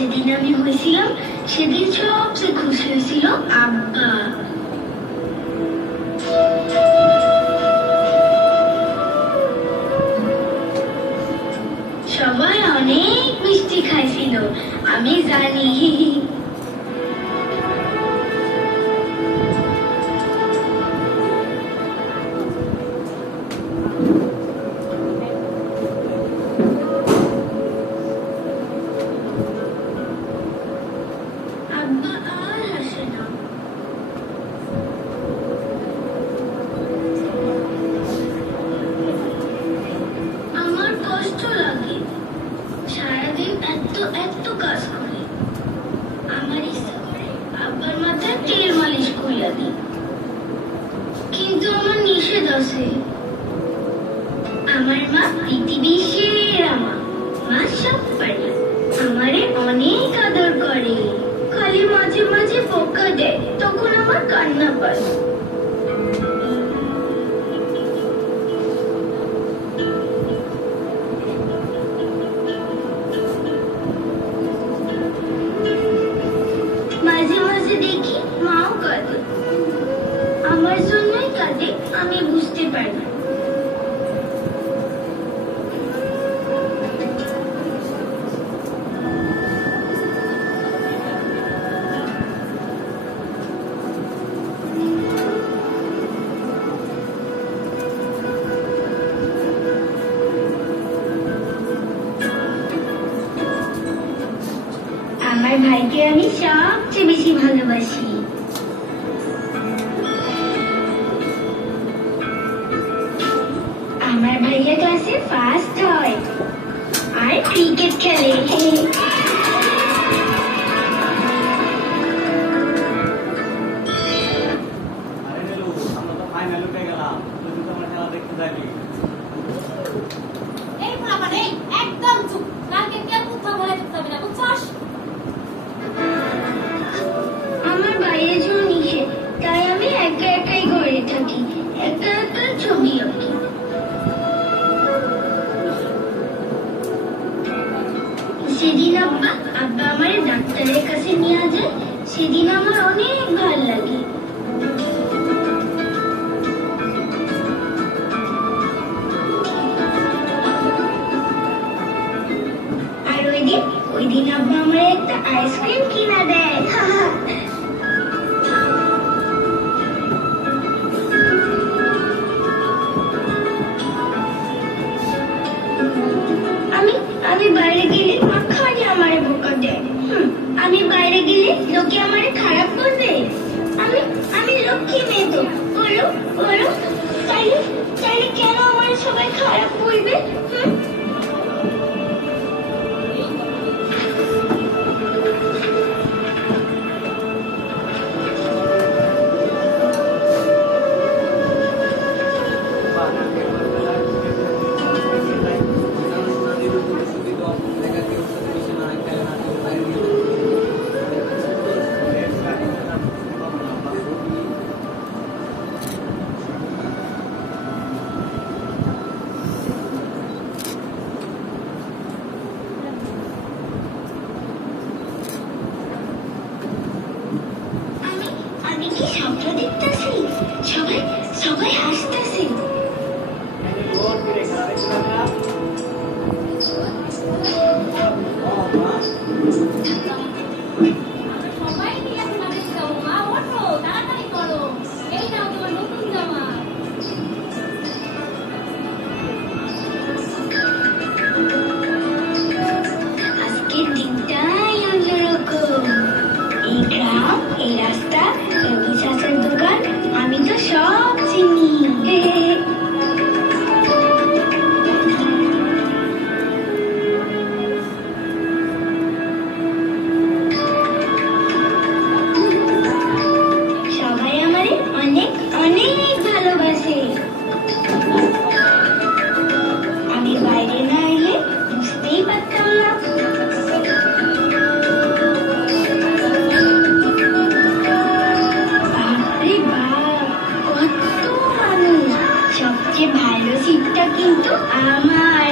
যেদিন আমি হয়েছিলাম সেদিন সবচেয়ে খুশি হয়েছিল আব্বা। সবাই অনেক মিষ্টি খাইছিল, আমি জানি। আব্বা আর হাসে না। আমার কষ্ট লাগে, সারাদিন এত এত কাজ করে। আমার ইচ্ছা করে আব্বার মাথায় তেল মালিশ করিয়া দিই, কিন্তু আমার নিষেধ আছে। আমার মা পৃথিবীর সেরা মা, মা সব পারে, আমারে অনেক আদর করে। খালি মাঝে মাঝে বকা দেয়, তখন আমার কান্না পায়। মাঝে মাঝে দেখি মাও কাঁদে, আমার জন্যই কাঁদে, আমি বুঝতে পারি না। আমার ভাইকে আমি সবচেয়ে বেশি ভালোবাসি। আমার ভাইয়া ক্লাসে ফার্স্ট হয় আর ক্রিকেট খেলে। আমার বাইরে যাওয়া নিষেধ, তাই আমি একা একাই ঘরে থাকি, একা একা ছবি আঁকি। সেদিন আব্বা আমার ডাক্তারের কাছে নিয়ে যায়, সেদিন আমার অনেক ভালো লাগে। আর ওই দিন আব্বা আমার একটা আইসক্রিম কিনা দেয়। আমি বাইরে গেলে মা খালি আমারে বোকা দেয়। আমি বাইরে গেলে লোকে আমারে খারাপ বলবে। আমি লক্ষ্মী মেয়ে তো, বলো বলো, তাইলে কেন আমার সবাই খারাপ বলবে? আমি কি স্বপ্ন দেখতেছি? সবাই হাসতেছে। আজকের দিনটাই অন্যরকম। এই গ্রাম, এই রাস্তা, এই চাচার দোকান, আমি তো সব চিনি। সবাই আমারে অনেক অনেক ভালোবাসে। আমি বাইরে না এলে বুঝতেই পারতাম না। সবচেয়ে ভালো সিটটা কিন্তু আমার।